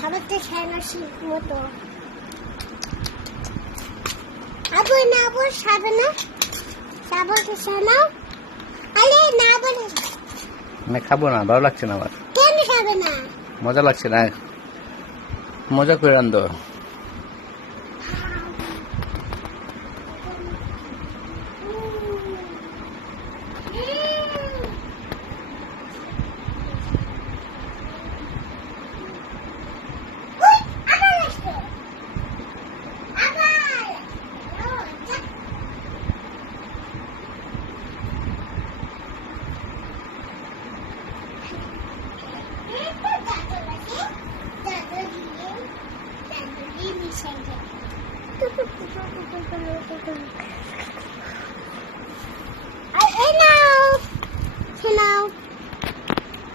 সাবানটা ছানার মতো। আবু না বল সাবান না, সাবানটা ছানাও। আরে না বলে না, খাবো না, ভালো লাগছে না আমার। কেন খাবে না? মজা লাগছে না, মজা করে রান্ধো।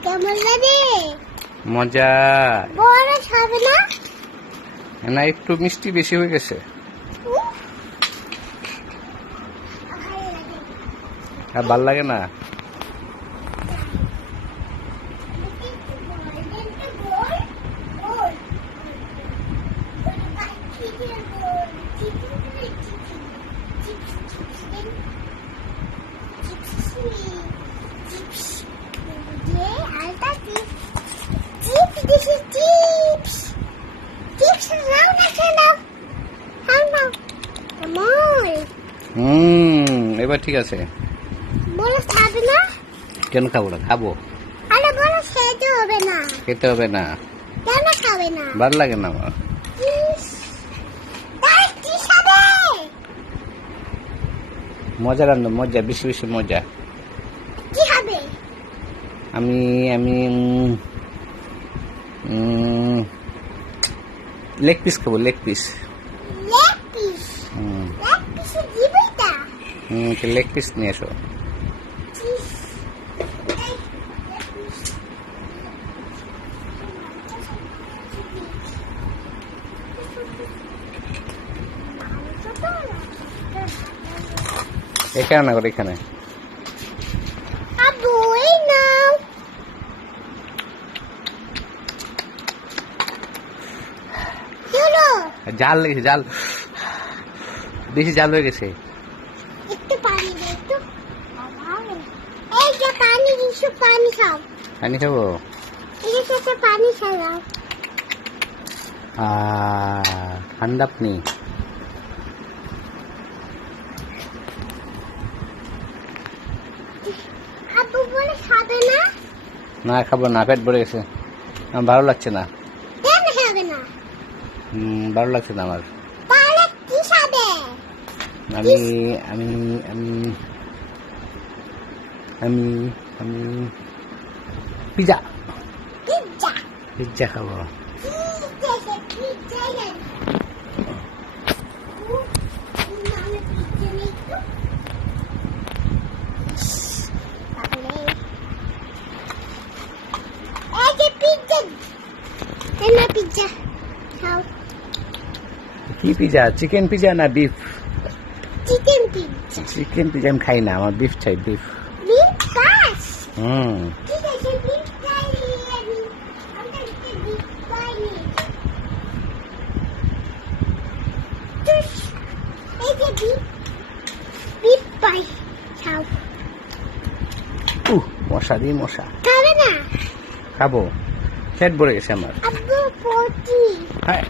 কেমন লাগে? মজা বড় খাবে না? না, একটু মিষ্টি বেশি হয়ে গেছে। আর ভাল লাগে না। এবার ঠিক আছে। বলো খাবে না? কেন খাবো না? খাবো। আরে বলো খেতে হবে না। খেতে হবে না। কেন খাবে না? ভাল লাগে না আমার। মজা রান্ধো, মজা, বেশি বেশি মজা। কি হবে? আমি আমি লেগ পিস খাবো, leg piece. Leg piece? Leg পিসে দিবই তা? লেগ পিস নিয়ে এসো। এখানে না করে, এখানে। আবু এই নাও। চলো। জাল লেগেছে, জাল বেশি জাল হয়ে গেছে। একটু পানি দে, একটু। এই যে পানি দিছো, পানি খাও। পানি খাবো। এই যে পানি খাও। ঠান্ডা পানি। আবু বলে খাবে না? না, খাবো না, পেট ভরে গেছে। আমার ভালো লাগছে না। কেন খাবে না? ভালো লাগছে না আমার। তাহলে কি খাবে? আমি আমি আমি আমি আমি পিজা। পিজ্জা? পিজ্জা খাবো। পিজ্জা খাও। কি পিজা? চিকেন পিজা না beef? Chicken pizza. Chicken pizza আমি খাই না, আমার বিফ চাই, বিফ। বিফ বাস? ঠিক আছে, বিফ চাই। আমরা বিফ চাই। এই যে বিফ, বিফ পাই খাও। মশা দিয়ে মশা। খাবে না? খাবো, পেট ভরে গেছে আমার। আব্বু পটি। হ্যাঁ।